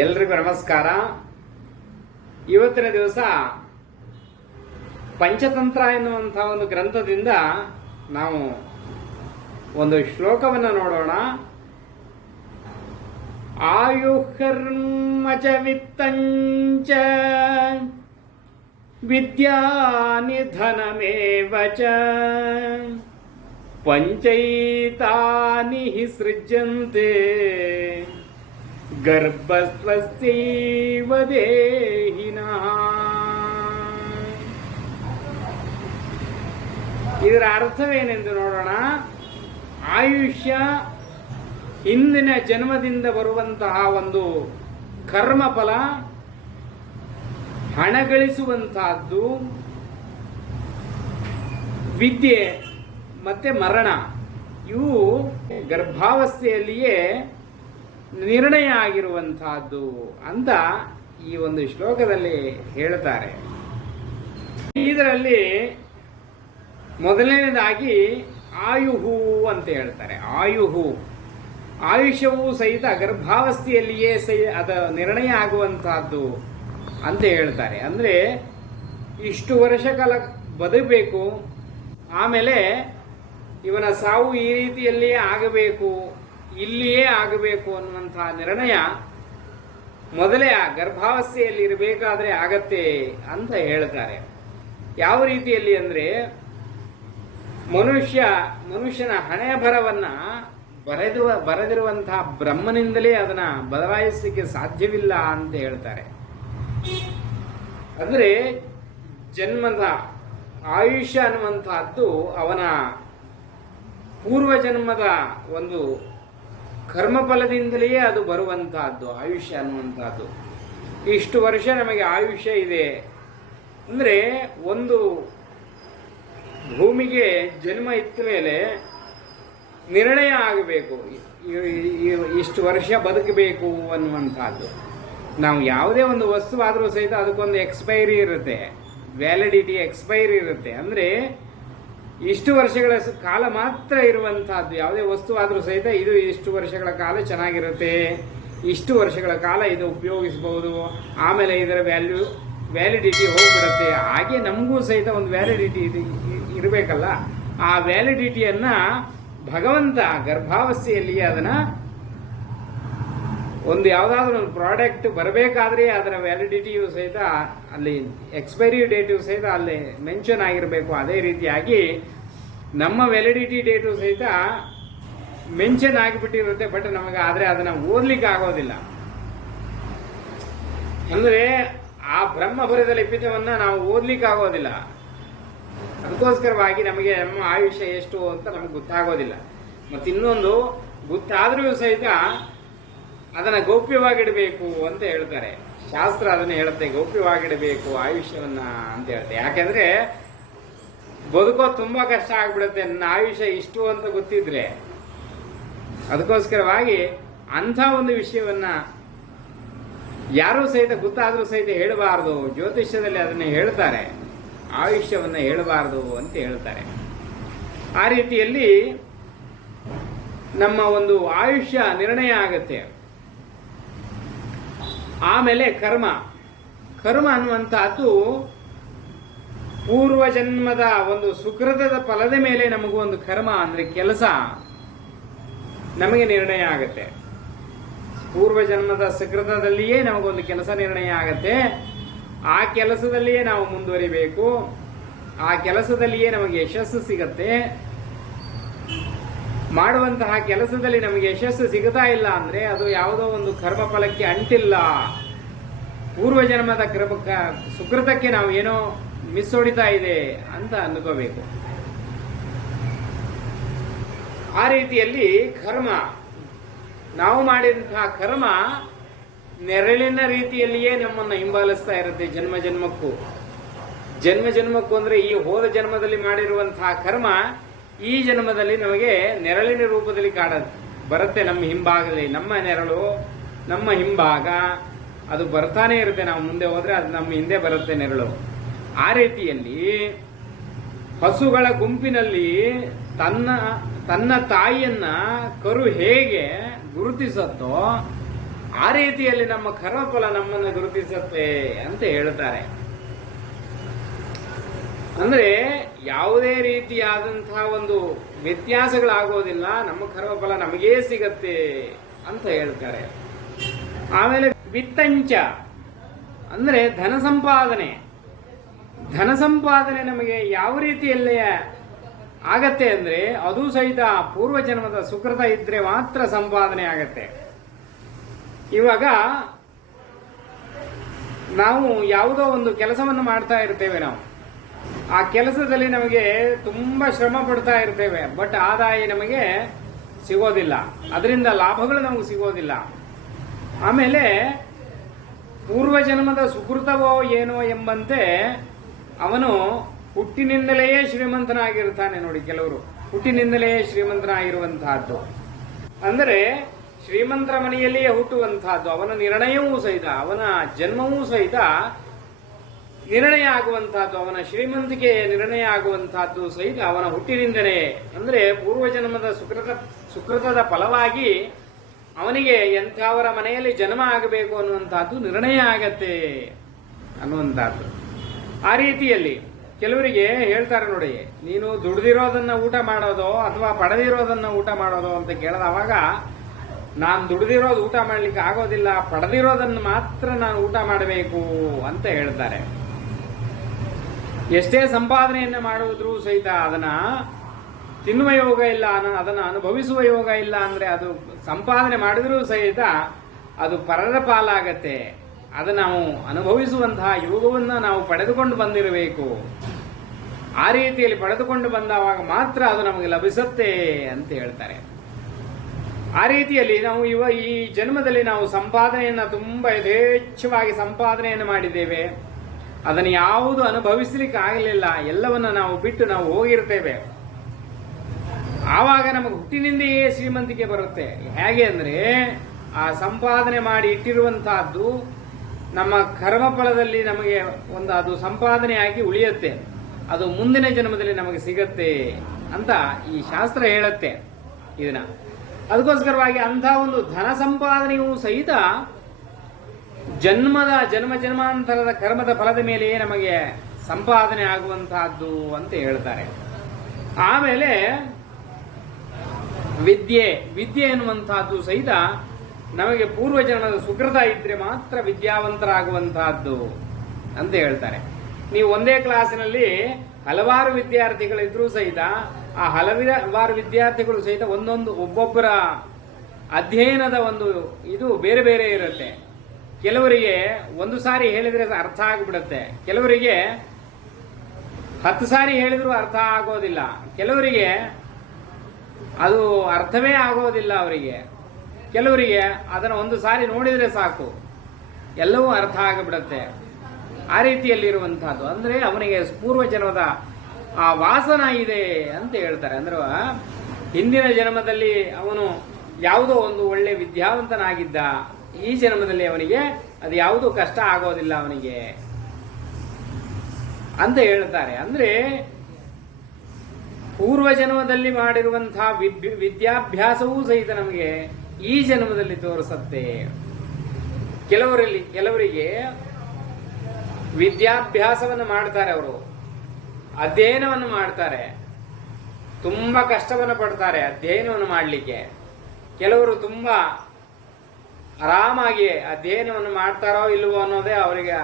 ಎಲ್ರಿಗೂ ನಮಸ್ಕಾರ. ಇವತ್ತಿನ ದಿವಸ ಪಂಚತಂತ್ರ ಎನ್ನುವಂತಹ ಒಂದು ಗ್ರಂಥದಿಂದ ನಾವು ಒಂದು ಶ್ಲೋಕವನ್ನು ನೋಡೋಣ. ಆಯುಃಕರ್ಮಚ ವಿತ್ತಂಚ ವಿದ್ಯಾ ನಿಧನಮೇವ ಚ ಪಂಚೈತಾನಿ ಹಿ ಸೃಜ್ಯಂತೆ ಗರ್ಭಸ್ವಸ್ಯೈವ ದೇಹಿನಃ. ಇದರ ಅರ್ಥವೇನೆಂದು ನೋಡೋಣ. ಆಯುಷ್ಯ ಹಿಂದಿನ ಜನ್ಮದಿಂದ ಬರುವಂತಹ ಒಂದು ಕರ್ಮಫಲ, ಹಣ ಗಳಿಸುವಂತಹದ್ದು, ವಿದ್ಯೆ ಮತ್ತೆ ಮರಣ, ಇವು ಗರ್ಭಾವಸ್ಥೆಯಲ್ಲಿಯೇ ನಿರ್ಣಯ ಆಗಿರುವಂತಹದ್ದು ಅಂತ ಈ ಒಂದು ಶ್ಲೋಕದಲ್ಲಿ ಹೇಳ್ತಾರೆ. ಇದರಲ್ಲಿ ಮೊದಲನೇದಾಗಿ ಆಯುಹು ಅಂತ ಹೇಳ್ತಾರೆ. ಆಯುಷ್ಯವು ಸಹಿತ ಗರ್ಭಾವಸ್ಥೆಯಲ್ಲಿಯೇ ಅದ ನಿರ್ಣಯ ಆಗುವಂತಹದ್ದು ಅಂತ ಹೇಳ್ತಾರೆ. ಅಂದ್ರೆ ಇಷ್ಟು ವರ್ಷ ಕಾಲ ಬದುಕಬೇಕು, ಆಮೇಲೆ ಇವನ ಸಾವು ಈ ರೀತಿಯಲ್ಲಿಯೇ ಆಗಬೇಕು, ಇಲ್ಲಿಯೇ ಆಗಬೇಕು ಅನ್ನುವಂತಹ ನಿರ್ಣಯ ಮೊದಲೇ ಆ ಗರ್ಭಾವಸ್ಥೆಯಲ್ಲಿ ಇರಬೇಕಾದ್ರೆ ಆಗತ್ತೆ ಅಂತ ಹೇಳ್ತಾರೆ. ಯಾವ ರೀತಿಯಲ್ಲಿ ಅಂದ್ರೆ ಮನುಷ್ಯನ ಹಣೆಯ ಬರವನ್ನ ಬರೆದಿರುವಂತಹ ಬ್ರಹ್ಮನಿಂದಲೇ ಅದನ್ನ ಬದಲಾಯಿಸಲಿಕ್ಕೆ ಸಾಧ್ಯವಿಲ್ಲ ಅಂತ ಹೇಳ್ತಾರೆ. ಅಂದ್ರೆ ಜನ್ಮದ ಆಯುಷ್ಯ ಅನ್ನುವಂತಹದ್ದು ಅವನ ಪೂರ್ವಜನ್ಮದ ಒಂದು ಕರ್ಮಫಲದಿಂದಲೇ ಅದು ಬರುವಂತಹದ್ದು. ಆಯುಷ್ಯ ಅನ್ನುವಂತಹದ್ದು ಇಷ್ಟು ವರ್ಷ ನಮಗೆ ಆಯುಷ್ಯ ಇದೆ ಅಂದ್ರೆ, ಒಂದು ಭೂಮಿಗೆ ಜನ್ಮ ಇತ್ತ ಮೇಲೆ ನಿರ್ಣಯ ಆಗಬೇಕು, ಇಷ್ಟು ವರ್ಷ ಬದುಕಬೇಕು ಅನ್ನುವಂಥದ್ದು. ನಾವು ಯಾವುದೇ ಒಂದು ವಸ್ತು ಆದರೂ ಸಹಿತ ಅದಕ್ಕೊಂದು ಎಕ್ಸ್ಪೈರಿ ಇರುತ್ತೆ, ವ್ಯಾಲಿಡಿಟಿ ಎಕ್ಸ್ಪೈರಿ ಇರುತ್ತೆ. ಅಂದರೆ ಇಷ್ಟು ವರ್ಷಗಳ ಕಾಲ ಮಾತ್ರ ಇರುವಂತಹದ್ದು. ಯಾವುದೇ ವಸ್ತು ಆದರೂ ಸಹಿತ ಇದು ಇಷ್ಟು ವರ್ಷಗಳ ಕಾಲ ಚೆನ್ನಾಗಿರುತ್ತೆ, ಇಷ್ಟು ವರ್ಷಗಳ ಕಾಲ ಇದು ಉಪಯೋಗಿಸಬಹುದು, ಆಮೇಲೆ ಇದರ ವ್ಯಾಲಿಡಿಟಿ ಹೋಗ್ಬಿಡುತ್ತೆ. ಹಾಗೆ ನಮಗೂ ಸಹಿತ ಒಂದು ವ್ಯಾಲಿಡಿಟಿ ಇರಬೇಕಲ್ಲ. ಆ ವ್ಯಾಲಿಡಿಟಿಯನ್ನ ಭಗವಂತ ಗರ್ಭಾವಸ್ಥೆಯಲ್ಲಿ ಅದನ್ನ ಒಂದು ಯಾವುದಾದ್ರೂ ಒಂದು ಪ್ರಾಡಕ್ಟ್ ಬರಬೇಕಾದ್ರೆ ಅದರ ವ್ಯಾಲಿಡಿಟಿಯು ಸಹಿತ ಅಲ್ಲಿ ಎಕ್ಸ್ಪೈರಿ ಡೇಟು ಸಹಿತ ಅಲ್ಲಿ ಮೆನ್ಷನ್ ಆಗಿರಬೇಕು. ಅದೇ ರೀತಿಯಾಗಿ ನಮ್ಮ ವ್ಯಾಲಿಡಿಟಿ ಡೇಟು ಸಹಿತ ಮೆನ್ಷನ್ ಆಗಿಬಿಟ್ಟಿರುತ್ತೆ. ಬಟ್ ನಮಗೆ ಆದರೆ ಅದನ್ನ ಓದ್ಲಿಕ್ಕೆ ಆಗೋದಿಲ್ಲ. ಅಂದ್ರೆ ಆ ಬ್ರಹ್ಮ ಬರೆದ ಲಿಪಿತವನ್ನ ನಾವು ಓದ್ಲಿಕ್ಕೆ ಆಗೋದಿಲ್ಲ. ಅದಕ್ಕೋಸ್ಕರವಾಗಿ ನಮಗೆ ನಮ್ಮ ಆಯುಷ್ಯ ಎಷ್ಟು ಅಂತ ನಮಗೆ ಗೊತ್ತಾಗೋದಿಲ್ಲ. ಮತ್ತು ಇನ್ನೊಂದು ಗೊತ್ತಾದ್ರೂ ಸಹಿತ ಅದನ್ನ ಗೌಪ್ಯವಾಗಿಡಬೇಕು ಅಂತ ಹೇಳ್ತಾರೆ. ಶಾಸ್ತ್ರ ಅದನ್ನ ಹೇಳುತ್ತೆ, ಗೌಪ್ಯವಾಗಿಡಬೇಕು ಆಯುಷ್ಯವನ್ನ ಅಂತ ಹೇಳ್ತೆ. ಯಾಕೆಂದ್ರೆ ಬದುಕೋದು ತುಂಬಾ ಕಷ್ಟ ಆಗ್ಬಿಡುತ್ತೆ ನನ್ನ ಆಯುಷ್ಯ ಇಷ್ಟು ಅಂತ ಗೊತ್ತಿದ್ರೆ. ಅದಕ್ಕೋಸ್ಕರವಾಗಿ ಅಂಥ ಒಂದು ವಿಷಯವನ್ನ ಯಾರೂ ಸಹಿತ ಗೊತ್ತಾದ್ರೂ ಸಹಿತ ಹೇಳಬಾರದು. ಜ್ಯೋತಿಷ್ಯದಲ್ಲಿ ಅದನ್ನ ಹೇಳ್ತಾರೆ, ಆಯುಷ್ಯವನ್ನ ಹೇಳಬಾರದು ಅಂತ ಹೇಳ್ತಾರೆ. ಆ ರೀತಿಯಲ್ಲಿ ನಮ್ಮ ಒಂದು ಆಯುಷ್ಯ ನಿರ್ಣಯ ಆಗತ್ತೆ. ಆಮೇಲೆ ಕರ್ಮ ಅನ್ನುವಂತಹದ್ದು ಪೂರ್ವಜನ್ಮದ ಒಂದು ಸುಕೃತದ ಫಲದ ಮೇಲೆ ನಮಗೂ ಒಂದು ಕರ್ಮ ಅಂದ್ರೆ ಕೆಲಸ ನಮಗೆ ನಿರ್ಣಯ ಆಗತ್ತೆ. ಪೂರ್ವಜನ್ಮದ ಸುಕೃತದಲ್ಲಿಯೇ ನಮಗೊಂದು ಕೆಲಸ ನಿರ್ಣಯ ಆಗತ್ತೆ. ಆ ಕೆಲಸದಲ್ಲಿಯೇ ನಾವು ಮುಂದುವರಿಬೇಕು, ಆ ಕೆಲಸದಲ್ಲಿಯೇ ನಮಗೆ ಯಶಸ್ಸು ಸಿಗತ್ತೆ. ಮಾಡುವಂತಹ ಕೆಲಸದಲ್ಲಿ ನಮಗೆ ಯಶಸ್ಸು ಸಿಗುತ್ತಾ ಇಲ್ಲ ಅಂದ್ರೆ ಅದು ಯಾವುದೋ ಒಂದು ಕರ್ಮ ಫಲಕ್ಕೆ ಅಂಟಿಲ್ಲ, ಪೂರ್ವಜನ್ಮದ ಸುಕೃತಕ್ಕೆ ನಾವು ಏನೋ ಮಿಸ್ ಹೊಡಿತಾ ಇದೆ ಅಂತ ಅಂದ್ಕೋಬೇಕು. ಆ ರೀತಿಯಲ್ಲಿ ನಾವು ಮಾಡಿದಂತಹ ಕರ್ಮ ನೆರಳಿನ ರೀತಿಯಲ್ಲಿಯೇ ನಮ್ಮನ್ನು ಹಿಂಬಾಲಿಸ್ತಾ ಇರುತ್ತೆ ಜನ್ಮ ಜನ್ಮಕ್ಕೂ ಅಂದ್ರೆ ಈ ಹೋದ ಜನ್ಮದಲ್ಲಿ ಮಾಡಿರುವಂತಹ ಕರ್ಮ ಈ ಜನ್ಮದಲ್ಲಿ ನಮಗೆ ನೆರಳಿನ ರೂಪದಲ್ಲಿ ಬರುತ್ತೆ. ನಮ್ಮ ಹಿಂಭಾಗದಲ್ಲಿ ನಮ್ಮ ನೆರಳು, ನಮ್ಮ ಹಿಂಭಾಗ ಅದು ಬರ್ತಾನೆ ಇರುತ್ತೆ. ನಾವು ಮುಂದೆ ಹೋದ್ರೆ ಅದು ನಮ್ಮ ಹಿಂದೆ ಬರುತ್ತೆ ನೆರಳು. ಆ ರೀತಿಯಲ್ಲಿ ಹಸುಗಳ ಗುಂಪಿನಲ್ಲಿ ತನ್ನ ತಾಯಿಯನ್ನ ಕರು ಹೇಗೆ ಗುರುತಿಸತ್ತೋ ಆ ರೀತಿಯಲ್ಲಿ ನಮ್ಮ ಕರ್ಮಫಲ ನಮ್ಮನ್ನು ಗುರುತಿಸುತ್ತೆ ಅಂತ ಹೇಳ್ತಾರೆ. ಅಂದ್ರೆ ಯಾವುದೇ ರೀತಿಯಾದಂತಹ ಒಂದು ವ್ಯತ್ಯಾಸಗಳಾಗೋದಿಲ್ಲ, ನಮ್ಮ ಕರ್ಮಫಲ ನಮಗೇ ಸಿಗತ್ತೆ ಅಂತ ಹೇಳ್ತಾರೆ. ಆಮೇಲೆ ವಿತ್ತಂಚ ಅಂದ್ರೆ ಧನ ಸಂಪಾದನೆ ನಮಗೆ ಯಾವ ರೀತಿಯಲ್ಲೇ ಆಗತ್ತೆ ಅಂದ್ರೆ ಅದು ಸಹಿತ ಪೂರ್ವ ಜನ್ಮದ ಸುಕೃತ ಇದ್ರೆ ಮಾತ್ರ ಸಂಪಾದನೆ ಆಗತ್ತೆ. ಇವಾಗ ನಾವು ಯಾವುದೋ ಒಂದು ಕೆಲಸವನ್ನು ಮಾಡ್ತಾ ಇರ್ತೇವೆ, ನಾವು ಆ ಕೆಲಸದಲ್ಲಿ ನಮಗೆ ತುಂಬಾ ಶ್ರಮ ಪಡ್ತಾ ಇರ್ತೇವೆ, ಬಟ್ ಆದಾಯ ನಮಗೆ ಸಿಗೋದಿಲ್ಲ, ಅದರಿಂದ ಲಾಭಗಳು ನಮಗೆ ಸಿಗೋದಿಲ್ಲ. ಆಮೇಲೆ ಪೂರ್ವ ಜನ್ಮದ ಸುಕೃತವೋ ಏನೋ ಎಂಬಂತೆ ಅವನು ಹುಟ್ಟಿನಿಂದಲೇ ಶ್ರೀಮಂತನಾಗಿರ್ತಾನೆ. ನೋಡಿ, ಕೆಲವರು ಹುಟ್ಟಿನಿಂದಲೇ ಶ್ರೀಮಂತನಾಗಿರುವಂತಹದ್ದು ಅಂದರೆ ಶ್ರೀಮಂತರ ಮನೆಯಲ್ಲಿಯೇ ಹುಟ್ಟುವಂತಹದ್ದು. ಅವನ ನಿರ್ಣಯವೂ ಸಹಿತ, ಅವನ ಜನ್ಮವೂ ಸಹಿತ ನಿರ್ಣಯ ಆಗುವಂತಹದ್ದು, ಅವನ ಶ್ರೀಮಂತಿಕೆ ನಿರ್ಣಯ ಆಗುವಂತಹದ್ದು ಸಹಿತ ಅವನ ಹುಟ್ಟಿನಿಂದಲೇ. ಅಂದ್ರೆ ಪೂರ್ವಜನ್ಮದ ಸುಕೃತದ ಫಲವಾಗಿ ಅವನಿಗೆ ಎಂಥವರ ಮನೆಯಲ್ಲಿ ಜನ್ಮ ಆಗಬೇಕು ಅನ್ನುವಂತಹದ್ದು ನಿರ್ಣಯ ಆಗತ್ತೆ ಅನ್ನುವಂತಹದ್ದು. ಆ ರೀತಿಯಲ್ಲಿ ಕೆಲವರಿಗೆ ಹೇಳ್ತಾರೆ ನೋಡಿ, ನೀನು ದುಡಿದಿರೋದನ್ನ ಊಟ ಮಾಡೋದೋ ಅಥವಾ ಪಡೆದಿರೋದನ್ನ ಊಟ ಮಾಡೋದೋ ಅಂತ ಕೇಳಿದವಾಗ, ನಾನು ದುಡಿದಿರೋದು ಊಟ ಮಾಡ್ಲಿಕ್ಕೆ ಆಗೋದಿಲ್ಲ, ಪಡೆದಿರೋದನ್ನು ಮಾತ್ರ ನಾನು ಊಟ ಮಾಡಬೇಕು ಅಂತ ಹೇಳ್ತಾರೆ. ಎಷ್ಟೇ ಸಂಪಾದನೆಯನ್ನ ಮಾಡುವುದ್ರೂ ಸಹಿತ ಅದನ್ನ ತಿನ್ನುವ ಯೋಗ ಇಲ್ಲ, ಅದನ್ನು ಅನುಭವಿಸುವ ಯೋಗ ಇಲ್ಲ ಅಂದ್ರೆ ಅದು ಸಂಪಾದನೆ ಮಾಡಿದ್ರೂ ಸಹಿತ ಅದು ಪರರ ಪಾಲಾಗತ್ತೆ. ಅದು ನಾವು ಅನುಭವಿಸುವಂತಹ ಯೋಗವನ್ನು ನಾವು ಪಡೆದುಕೊಂಡು ಬಂದಿರಬೇಕು. ಆ ರೀತಿಯಲ್ಲಿ ಪಡೆದುಕೊಂಡು ಬಂದವಾಗ ಮಾತ್ರ ಅದು ನಮಗೆ ಲಭಿಸುತ್ತೆ ಅಂತ ಹೇಳ್ತಾರೆ. ಆ ರೀತಿಯಲ್ಲಿ ನಾವು ಈ ಜನ್ಮದಲ್ಲಿ ನಾವು ಸಂಪಾದನೆಯನ್ನು ತುಂಬಾ ಯಥೇಚ್ಛವಾಗಿ ಸಂಪಾದನೆಯನ್ನು ಮಾಡಿದ್ದೇವೆ, ಅದನ್ನು ಯಾವುದು ಅನುಭವಿಸಲಿಕ್ಕೆ ಆಗಲಿಲ್ಲ, ಎಲ್ಲವನ್ನ ನಾವು ಬಿಟ್ಟು ನಾವು ಹೋಗಿರ್ತೇವೆ. ಆವಾಗ ನಮಗೆ ಹುಟ್ಟಿನಿಂದೆಯೇ ಶ್ರೀಮಂತಿಕೆ ಬರುತ್ತೆ. ಹೇಗೆ ಅಂದ್ರೆ ಆ ಸಂಪಾದನೆ ಮಾಡಿ ಇಟ್ಟಿರುವಂತಹದ್ದು ನಮ್ಮ ಕರ್ಮಫಲದಲ್ಲಿ ನಮಗೆ ಒಂದು ಅದು ಸಂಪಾದನೆಯಾಗಿ ಉಳಿಯುತ್ತೆ, ಅದು ಮುಂದಿನ ಜನ್ಮದಲ್ಲಿ ನಮಗೆ ಸಿಗತ್ತೆ ಅಂತ ಈ ಶಾಸ್ತ್ರ ಹೇಳುತ್ತೆ ಇದನ್ನ. ಅದಕ್ಕೋಸ್ಕರವಾಗಿ ಅಂಥ ಒಂದು ಧನ ಸಂಪಾದನೆಯೂ ಸಹಿತ ಜನ್ಮ ಜನ್ಮಾಂತರದ ಕರ್ಮದ ಫಲದ ಮೇಲೆಯೇ ನಮಗೆ ಸಂಪಾದನೆ ಆಗುವಂತಹದ್ದು ಅಂತ ಹೇಳ್ತಾರೆ. ಆಮೇಲೆ ವಿದ್ಯೆ ಎನ್ನುವಂತಹದ್ದು ಸಹಿತ ನಮಗೆ ಪೂರ್ವಜನ್ಮದ ಸುಕೃತ ಇದ್ರೆ ಮಾತ್ರ ವಿದ್ಯಾವಂತರಾಗುವಂತಹದ್ದು ಅಂತ ಹೇಳ್ತಾರೆ. ನೀವು ಒಂದೇ ಕ್ಲಾಸಿನಲ್ಲಿ ಹಲವಾರು ವಿದ್ಯಾರ್ಥಿಗಳಿದ್ರೂ ಸಹಿತ ಆ ಹಲವಾರು ವಿದ್ಯಾರ್ಥಿಗಳು ಸಹಿತ ಒಬ್ಬೊಬ್ಬರ ಅಧ್ಯಯನದ ಒಂದು ಇದು ಬೇರೆ ಬೇರೆ ಇರುತ್ತೆ. ಕೆಲವರಿಗೆ ಒಂದು ಸಾರಿ ಹೇಳಿದ್ರೆ ಅರ್ಥ ಆಗಿಬಿಡುತ್ತೆ, ಕೆಲವರಿಗೆ 10 ಸಾರಿ ಹೇಳಿದ್ರು ಅರ್ಥ ಆಗೋದಿಲ್ಲ, ಕೆಲವರಿಗೆ ಅದು ಅರ್ಥವೇ ಆಗೋದಿಲ್ಲ ಅವರಿಗೆ, ಕೆಲವರಿಗೆ ಅದನ್ನು ಒಂದು ಸಾರಿ ನೋಡಿದ್ರೆ ಸಾಕು ಎಲ್ಲವೂ ಅರ್ಥ ಆಗಿಬಿಡುತ್ತೆ. ಆ ರೀತಿಯಲ್ಲಿರುವಂತಹದ್ದು ಅಂದ್ರೆ ಅವನಿಗೆ ಪೂರ್ವಜನ್ಮದ ಆ ವಾಸನ ಇದೆ ಅಂತ ಹೇಳ್ತಾರೆ. ಅಂದ್ರೆ ಹಿಂದಿನ ಜನ್ಮದಲ್ಲಿ ಅವನು ಯಾವುದೋ ಒಂದು ಒಳ್ಳೆ ವಿದ್ಯಾವಂತನಾಗಿದ್ದ, ಈ ಜನ್ಮದಲ್ಲಿ ಅವನಿಗೆ ಅದು ಯಾವುದೂ ಕಷ್ಟ ಆಗೋದಿಲ್ಲ ಅವನಿಗೆ ಅಂತ ಹೇಳ್ತಾರೆ. ಅಂದ್ರೆ ಪೂರ್ವ ಜನ್ಮದಲ್ಲಿ ಮಾಡಿರುವಂತಹ ವಿದ್ಯಾಭ್ಯಾಸವೂ ಸಹಿತ ನಮಗೆ ಈ ಜನ್ಮದಲ್ಲಿ ತೋರಿಸುತ್ತೆ. ಕೆಲವರಿಗೆ ವಿದ್ಯಾಭ್ಯಾಸವನ್ನು ಮಾಡ್ತಾರೆ, ಅವರು ಅಧ್ಯಯನವನ್ನು ಮಾಡ್ತಾರೆ, ತುಂಬಾ ಕಷ್ಟವನ್ನು ಪಡ್ತಾರೆ ಅಧ್ಯಯನವನ್ನು ಮಾಡಲಿಕ್ಕೆ. ಕೆಲವರು ತುಂಬಾ ಆರಾಮಾಗಿ ಅಧ್ಯಯನವನ್ನು ಮಾಡ್ತಾರೋ ಇಲ್ವೋ ಅನ್ನೋದೇ ಅವರಿಗೆ,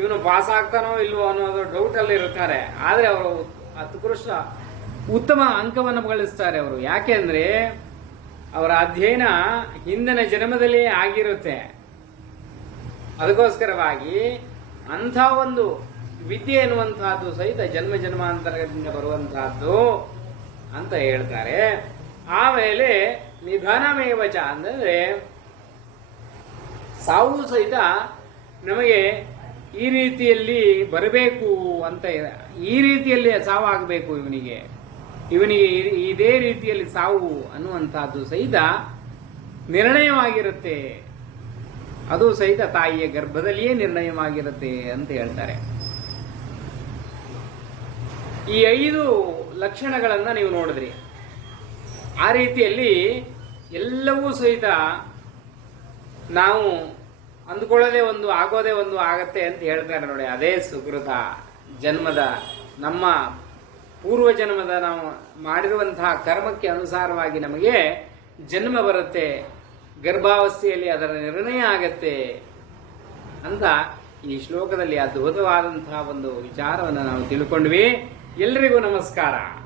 ಇವನು ಪಾಸ್ ಆಗ್ತಾನೋ ಇಲ್ವೋ ಅನ್ನೋದು ಡೌಟ್ ಅಲ್ಲಿ ಇರ್ತಾರೆ. ಆದ್ರೆ ಅವರು ಉತ್ಕೃಷ್ಟ ಉತ್ತಮ ಅಂಕವನ್ನು ಗಳಿಸ್ತಾರೆ ಅವರು. ಯಾಕೆಂದ್ರೆ ಅವರ ಅಧ್ಯಯನ ಹಿಂದಿನ ಜನ್ಮದಲ್ಲೇ ಆಗಿರುತ್ತೆ. ಅದಕ್ಕೋಸ್ಕರವಾಗಿ ಅಂಥ ಒಂದು ವಿದ್ಯೆ ಎನ್ನುವಂತಹದ್ದು ಸಹಿತ ಜನ್ಮಾಂತರದಿಂದ ಬರುವಂತಹದ್ದು ಅಂತ ಹೇಳ್ತಾರೆ. ಆಮೇಲೆ ನಿಧನಮೇವಚ ಅಂದ್ರೆ ಸಾವು ಸಹಿತ ನಮಗೆ ಈ ರೀತಿಯಲ್ಲಿ ಬರಬೇಕು ಅಂತ, ಈ ರೀತಿಯಲ್ಲಿ ಸಾವಾಗಬೇಕು ಇವನಿಗೆ ಇದೇ ರೀತಿಯಲ್ಲಿ ಸಾವು ಅನ್ನುವಂತಹದ್ದು ಸಹಿತ ನಿರ್ಣಯವಾಗಿರುತ್ತೆ. ಅದು ಸಹಿತ ತಾಯಿಯ ಗರ್ಭದಲ್ಲಿಯೇ ನಿರ್ಣಯವಾಗಿರುತ್ತೆ ಅಂತ ಹೇಳ್ತಾರೆ. ಈ 5 ಲಕ್ಷಣಗಳನ್ನ ನೀವು ನೋಡಿದ್ರಿ. ಆ ರೀತಿಯಲ್ಲಿ ಎಲ್ಲವೂ ಸಹಿತ ನಾವು ಅಂದ್ಕೊಳ್ಳೋದೇ ಒಂದು ಆಗೋದೇ ಒಂದು ಆಗತ್ತೆ ಅಂತ ಹೇಳ್ತಾರೆ ನೋಡಿ. ಅದೇ ಸುಕೃತ ಜನ್ಮದ ನಮ್ಮ ಪೂರ್ವ ಜನ್ಮದ ನಾವು ಮಾಡಿರುವಂತಹ ಕರ್ಮಕ್ಕೆ ಅನುಸಾರವಾಗಿ ನಮಗೆ ಜನ್ಮ ಬರುತ್ತೆ, ಗರ್ಭಾವಸ್ಥೆಯಲ್ಲಿ ಅದರ ನಿರ್ಣಯ ಆಗತ್ತೆ ಅಂತ ಈ ಶ್ಲೋಕದಲ್ಲಿ ಅದ್ಭುತವಾದಂತಹ ಒಂದು ವಿಚಾರವನ್ನು ನಾವು ತಿಳ್ಕೊಂಡ್ವಿ. ಎಲ್ರಿಗೂ ನಮಸ್ಕಾರ.